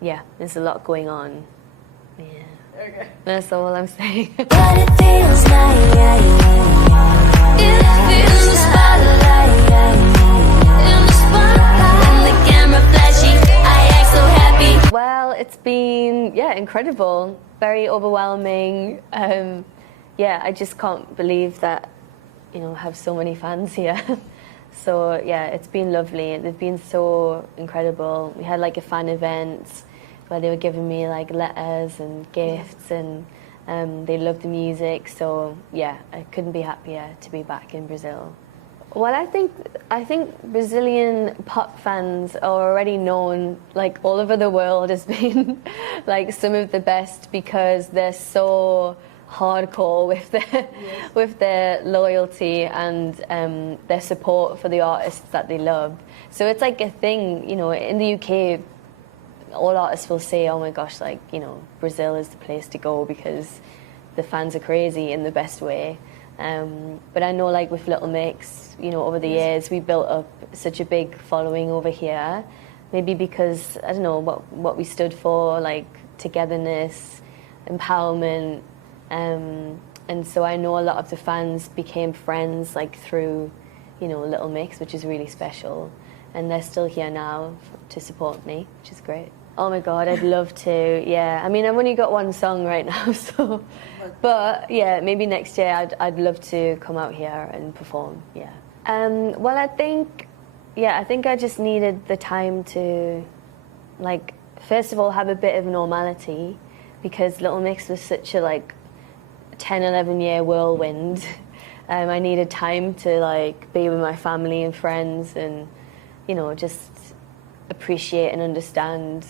yeah, there's a lot going on. Yeah. Okay. That's all I'm saying. What it feels like, it feels the spotlight, in the spotlight, and the camera flashing, I act so happy. Well, it's been, yeah, incredible, very overwhelming. Yeah, I just can't believe that, you know, I have so many fans here. So yeah, it's been lovely. They've been so incredible. We had like a fan event where they were giving me like letters and gifts, and they loved the music. So yeah, I couldn't be happier to be back in Brazil. Well, I think Brazilian pop fans are already known like all over the world as being like some of the best, because they're so hardcore with their loyalty and their support for the artists that they love. So it's like a thing, you know, in the UK, all artists will say, oh my gosh, like, you know, Brazil is the place to go because the fans are crazy in the best way. But I know, like, with Little Mix, you know, over the years, we built up such a big following over here. Maybe because, I don't know, what we stood for, like, togetherness, empowerment. And so I know a lot of the fans became friends, like, through, you know, Little Mix, which is really special. And they're still here now to support me, which is great. Oh my God, I'd love to, yeah. I mean, I've only got one song right now, so... But, yeah, maybe next year I'd love to come out here and perform, yeah. Well, I think I just needed the time to, like, first of all, have a bit of normality, because Little Mix was such a, like, 10, 11-year whirlwind. I needed time to, like, be with my family and friends and, you know, just appreciate and understand,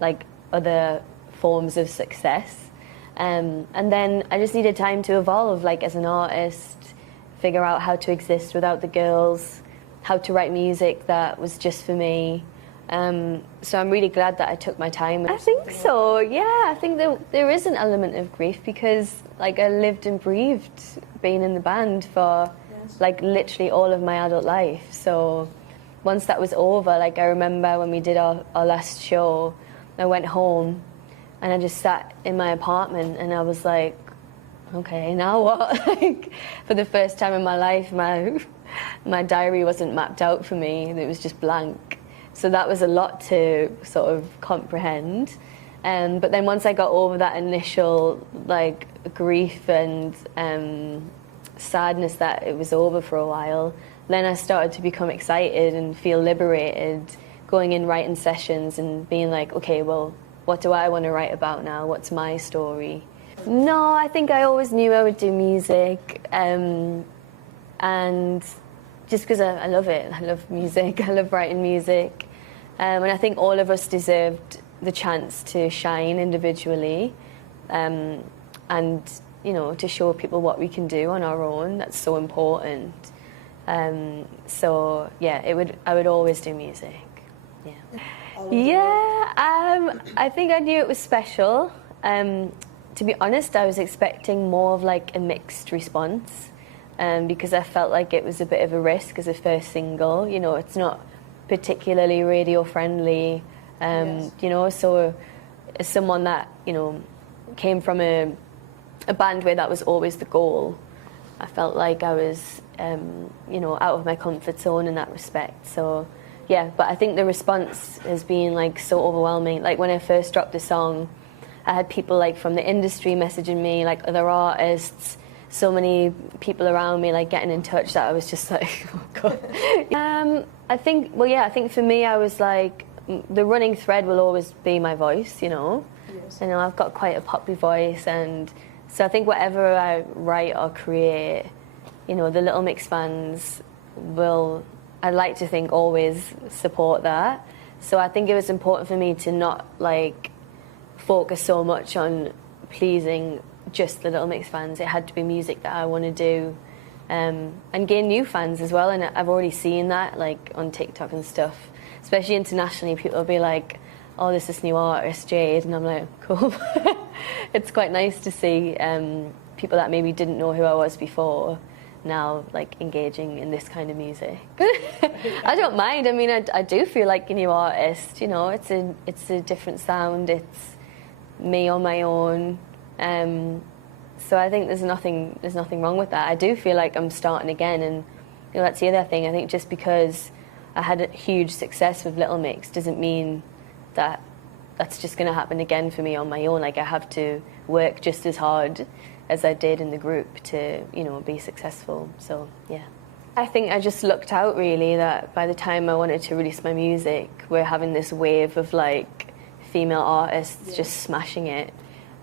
like, other forms of success. And then I just needed time to evolve, like, as an artist, figure out how to exist without the girls, how to write music that was just for me. So I'm really glad that I took my time. I think so, yeah. I think there is an element of grief because, like, I lived and breathed being in the band for, like, literally all of my adult life. So once that was over, like, I remember when we did our last show, I went home and I just sat in my apartment and I was like, okay, now what? Like, for the first time in my life, my diary wasn't mapped out for me. It was just blank. So that was a lot to sort of comprehend. But then once I got over that initial, like, grief and sadness that it was over for a while, then I started to become excited and feel liberated, going in writing sessions and being like, okay, well, what do I want to write about now? What's my story? No, I think I always knew I would do music, and just because I love it. I love music, I love writing music, and I think all of us deserved the chance to shine individually, and, you know, to show people what we can do on our own. That's so important. So yeah, I would always do music. Yeah. Yeah, I think I knew it was special. To be honest, I was expecting more of, like, a mixed response, because I felt like it was a bit of a risk as a first single. You know, it's not particularly radio friendly, you know, so as someone that, you know, came from a band where that was always the goal, I felt like I was, you know, out of my comfort zone in that respect. So yeah, but I think the response has been, like, so overwhelming. Like, when I first dropped the song, I had people, like, from the industry messaging me, like, other artists, so many people around me, like, getting in touch that I was just like, oh God. I think for me, I was like, the running thread will always be my voice, you know? Yes. You know, I've got quite a poppy voice, and so I think whatever I write or create, you know, the Little Mix fans will, I'd like to think, always support that. So I think it was important for me to not, like, focus so much on pleasing just the Little Mix fans. It had to be music that I want to do, and gain new fans as well. And I've already seen that, like, on TikTok and stuff, especially internationally. People will be like, oh, there's this new artist, Jade, and I'm like, cool. It's quite nice to see people that maybe didn't know who I was before now, like, engaging in this kind of music. I don't mind. I mean, I do feel like a new artist. You know, it's a different sound. It's me on my own. So I think there's nothing wrong with that. I do feel like I'm starting again, and you know, that's the other thing. I think just because I had a huge success with Little Mix doesn't mean that that's just going to happen again for me on my own. Like, I have to work just as hard as I did in the group to, you know, be successful. So, yeah. I think I just looked out, really, that by the time I wanted to release my music, we're having this wave of, like, female artists just smashing it.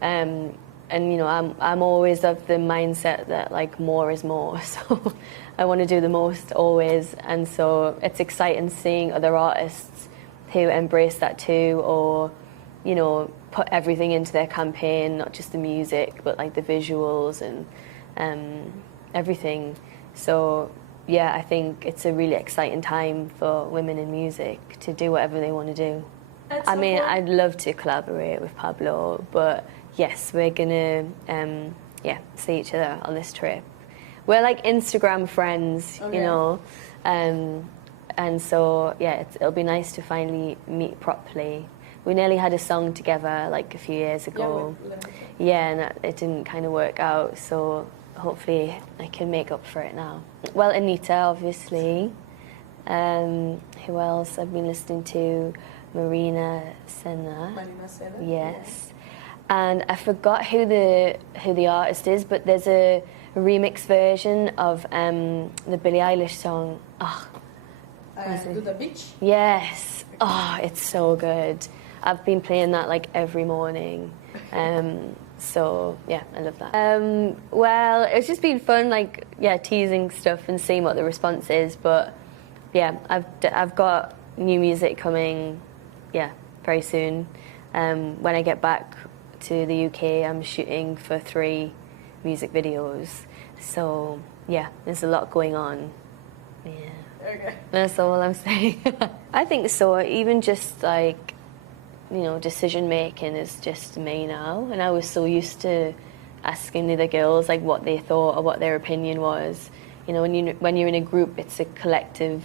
And, you know, I'm always of the mindset that, like, more is more. So I want to do the most always. And so it's exciting seeing other artists who embrace that too, or, you know, put everything into their campaign, not just the music, but like the visuals and everything. So yeah, I think it's a really exciting time for women in music to do whatever they want to do. I mean, I'd love to collaborate with Pabllo, but yes, we're gonna see each other on this trip. We're like Instagram friends, you know, and so yeah, it'll be nice to finally meet properly. We nearly had a song together like a few years ago. Yeah, and it didn't kind of work out, so hopefully I can make up for it now. Well, Anita, obviously. Who else? I've been listening to Marina Senna. Yes. And I forgot who the artist is, but there's a remix version of the Billie Eilish song. Do the Beach? Yes. Oh, it's so good. I've been playing that like every morning. So yeah, I love that. Well, it's just been fun, like, yeah, teasing stuff and seeing what the response is. But yeah, I've got new music coming, yeah, very soon. When I get back to the UK, I'm shooting for 3 music videos. So yeah, there's a lot going on. Yeah. Okay. That's all I'm saying. I think so. Even just like, you know, decision making is just me now, and I was so used to asking the other girls like what they thought or what their opinion was. You know, when you're in a group, it's a collective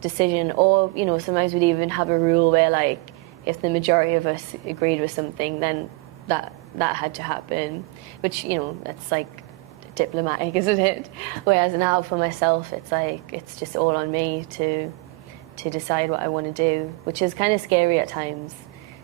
decision, or you know, sometimes we'd even have a rule where like if the majority of us agreed with something, then that had to happen, which, you know, that's like diplomatic, isn't it? Whereas now for myself, it's like it's just all on me to decide what I want to do, which is kind of scary at times,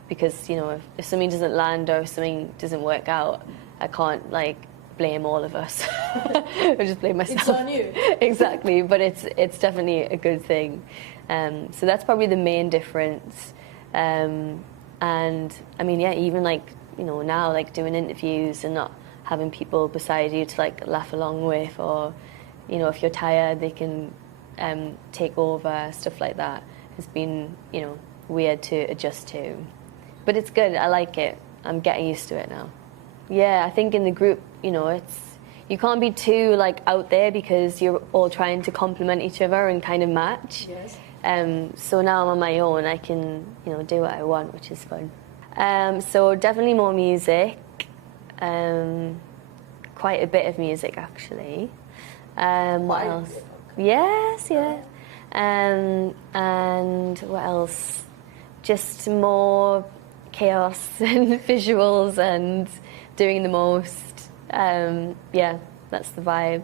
because, you know, if something doesn't land or if something doesn't work out, I can't like blame all of us. I just blame myself. It's on you. Exactly, but it's definitely a good thing. So that's probably the main difference. And I mean, yeah, even like, you know, now like doing interviews and not having people beside you to like laugh along with, or, you know, if you're tired, they can take over, stuff like that has been, you know, weird to adjust to. But it's good, I like it. I'm getting used to it now. Yeah, I think in the group, you know, you can't be too like out there because you're all trying to complement each other and kind of match. Yes. So now I'm on my own, I can, you know, do what I want, which is fun. So definitely more music. Quite a bit of music, actually. What else? Yes, yeah. And what else? Just more chaos and visuals and doing the most. Yeah, that's the vibe.